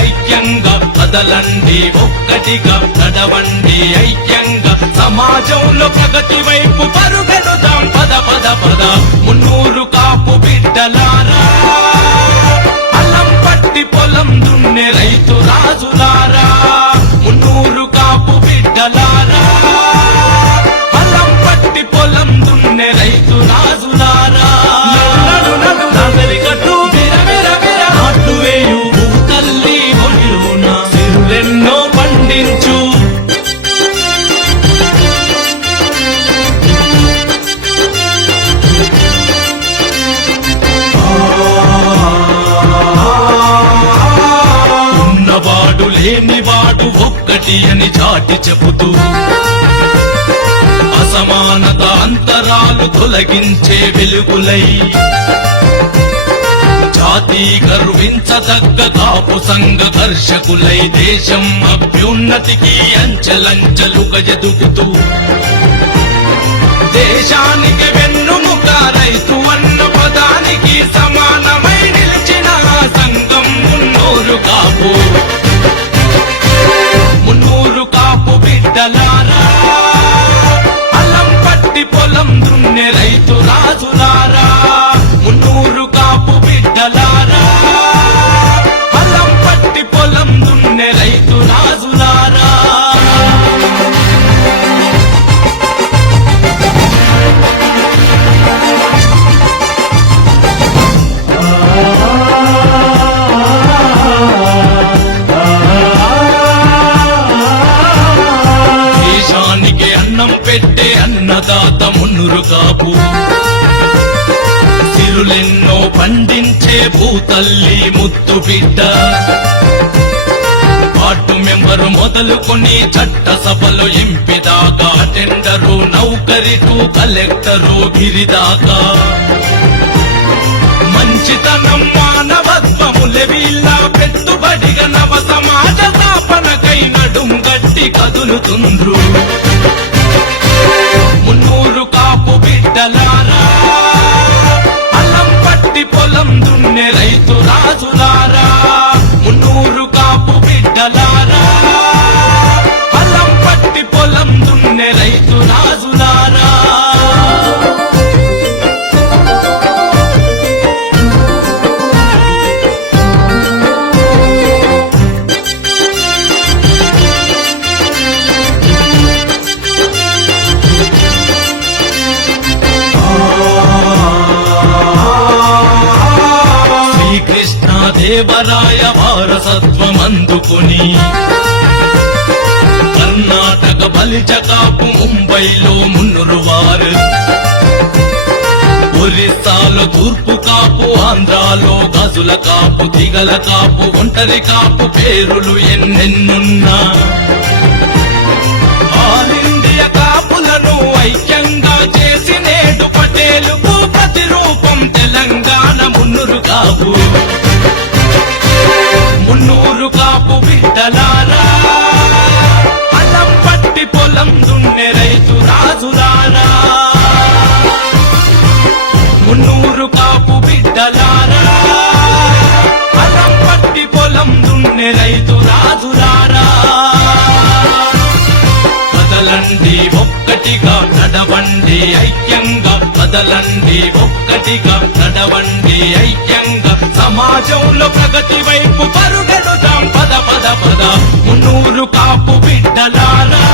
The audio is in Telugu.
ఐక్యంగా కదలండి ఒక్కటిగా నడవండి ఐక్యంగా సమాజంలో ప్రగతి వైపు పరుగెడుదాం పద పద పద మున్నూరు కాపు బిడ్డలారా అల్లం పట్టి పొలం దున్నే రైతు రాజులారా మున్నూరు కాపు బిడ్డలారా అల్లం పట్టి పొలం దున్నే రైతు రాజులారా నగరికట్టు నాటు వేయు భూతల్లి ఒడిలోన సిరులెన్నో పండించు ఉన్నవాడు లేనివాడు ఒక్కటి అని చాటి చెబుతూ అసమానత అంతరాలు తొలగించే వెలుగులై జాతి గర్వించదగ్గ కాపు సంఘ దర్శకులై దేశం అభ్యున్నతికి అంచెలంచెలుగా ఎదుగుతూ దేశానికి వెన్నుముక రైతు అన్న పదానికి సమానమై నిలిచిన సంఘం మున్నూరు కాపు మున్నూరు కాపు బిడ్డలారా అల్లం పట్టి పొలం దున్నే రైతు రాజులారా మున్నూరు కాపు బిడ్డలారా అల్లం పట్టి పొలం దున్నే రైతు రాజులారా దేశానికి అన్నం పెట్టే అన్నదాత మున్నూరు కాపు సిరులెన్నో పండించే భూతల్లి ముద్దు బిడ్డ వార్డు మెంబరు మొదలుకొని చట్ట సభలో ఎంపీ దాకా టెండరు నౌకరి టు కలెక్టరు గిరిదాకా మంచితనం మానవత్వములే వీళ్ళ పెట్టుబడిగా నవ సమాజ స్థాపనకై నడుం గట్టి కదులుతుండ్రు మున్నూరు కాపు బిడ్డలారా అల్లం పట్టి పొలం దున్నే రైతు రాజులారా మున్నూరు కాపు బిడ్డలారా అల్లం పట్టి పొలం దున్నే రైతు రాజులారా దేవరాయ వారసత్వం అందుకుని కర్ణాటక బలిజ కాపు ముంబైలో మున్నూరు వారు ఒరిస్సాలో తూర్పు కాపు ఆంధ్రాలో గజుల కాపు దిగల కాపు ఒంటరి కాపు పేరులు ఎన్నెన్నున్నా ఆల్ ఇండియా కాపులను ఐక్యంగా చేసి నేడు పటేలుకు ప్రతిరూపం తెలంగాణ మున్నూరు కాపు మున్నూరు కాపు బిడ్డలారా అల్లం పట్టి పొలం దున్నే రైతు రాజులారా మున్నూరు కాపు బిడ్డలారా అల్లం పట్టి పొలం దున్నే రైతు రాజులారా కదలండి ఒక్కటిగా నడవండి ఐక్యంగా కదలండి ఒక్కటిగా నడవండి ఐక్యంగా సమాజంలో ప్రగతి వైపు పరుగెడుదాం పద పద పద మున్నూరు కాపు బిడ్డలారా